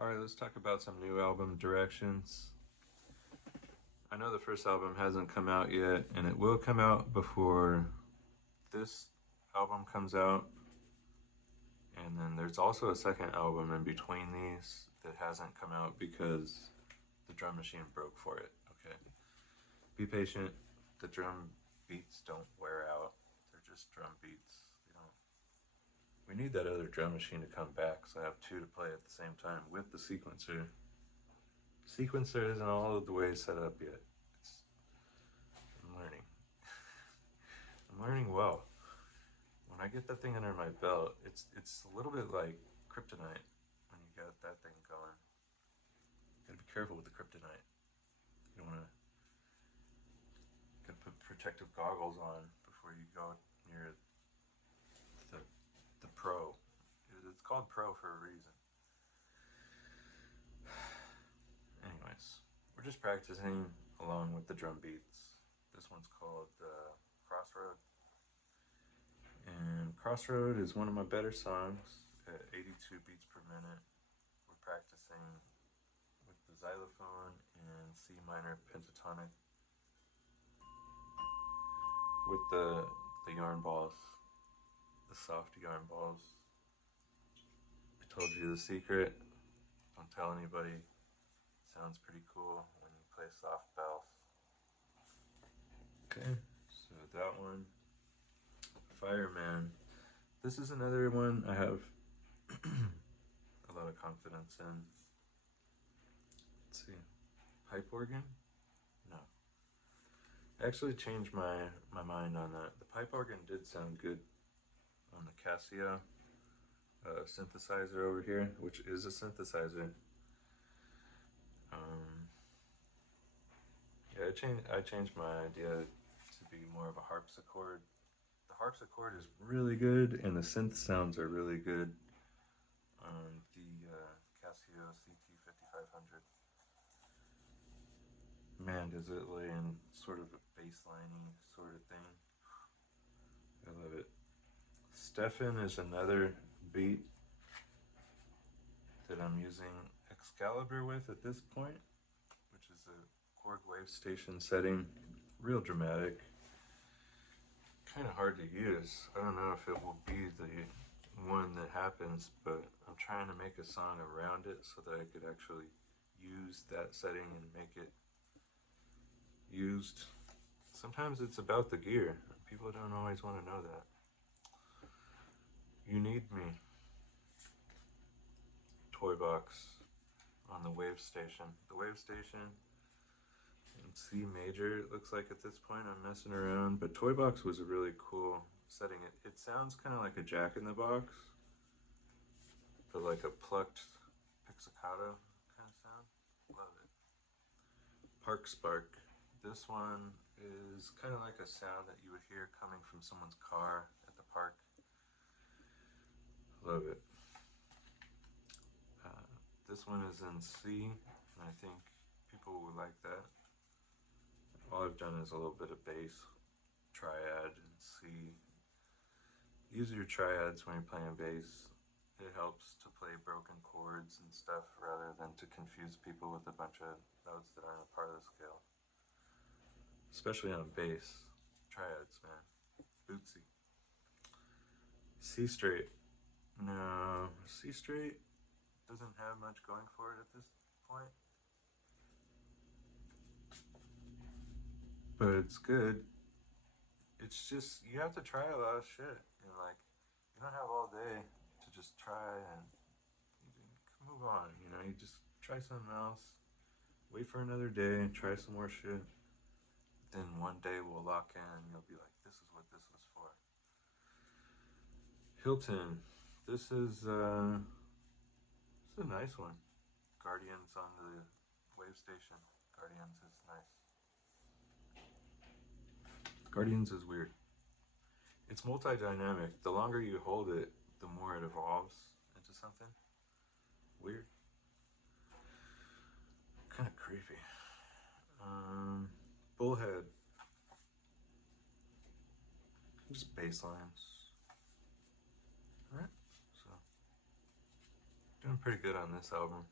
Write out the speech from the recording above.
Alright, let's talk about some new album directions. I know the first album hasn't come out yet, and it will come out before this album comes out. And then there's also a second album in between these that hasn't come out because the drum machine broke for it. Okay. Be patient. The drum beats don't wear out. They're just drum beats. They don't. We need that other drum machine to come back, so I have two to play at the same time with the sequencer. Sequencer isn't all of the way set up yet. I'm learning. I'm learning well. When I get that thing under my belt, it's a little bit like kryptonite when you got that thing going. You gotta be careful with the kryptonite. You don't wanna gotta put protective goggles on before you go near the the pro. It's called pro for a reason. Anyways, we're just practicing along with the drum beats. This one's called Crossroad. And Crossroad is one of my better songs at 82 beats per minute. We're practicing with the xylophone and C minor pentatonic with the yarn balls, the soft yarn balls. I told you the secret. Don't tell anybody. Sounds pretty cool when you play soft bells. Okay, so that one. Fireman. This is another one I have a lot of confidence in. Let's see. Pipe organ? No. I actually changed my mind on that. The pipe organ did sound good on the Casio synthesizer over here, which is a synthesizer. Yeah, I changed my idea to be more of a harpsichord. The harpsichord is really good, and the synth sounds are really good on the Casio CT5500. Man, does it lay in sort of a bassliney sort of thing. I love it. Stefan is another beat that I'm using Excalibur with at this point, which is a Korg Wave Station setting. Real dramatic. Kind of hard to use. I don't know if it will be the one that happens, but I'm trying to make a song around it so that I could actually use that setting and make it used. Sometimes it's about the gear. People don't always want to know that. You Need Me. Toy Box on the Wave Station. The Wave Station in C major, it looks like at this point. I'm messing around, but Toy Box was a really cool setting. It sounds kind of like a Jack in the Box, but like a plucked pizzicato kind of sound. Love it. Park Spark. This one is kind of like a sound that you would hear coming from someone's car at the park. Love it. This one is in C, and I think people would like that. All I've done is a little bit of bass, triad, and C. Use your triads when you're playing bass. It helps to play broken chords and stuff rather than to confuse people with a bunch of notes that aren't a part of the scale. Especially on bass. Triads, man. Bootsy. C straight. No, C straight doesn't have much going for it at this point. But it's good. It's just, you have to try a lot of shit. And like, you don't have all day to just try and move on. You just try something else. Wait for another day and try some more shit. Then one day we'll lock in and you'll be like, this is what this was for. Hilton. This is a nice one. Guardians on the Wave Station. Guardians is nice. Guardians is weird. It's multi-dynamic. The longer you hold it, the more it evolves into something weird. Kind of creepy. Bullhead. Just bass lines. Alright, so doing pretty good on this album.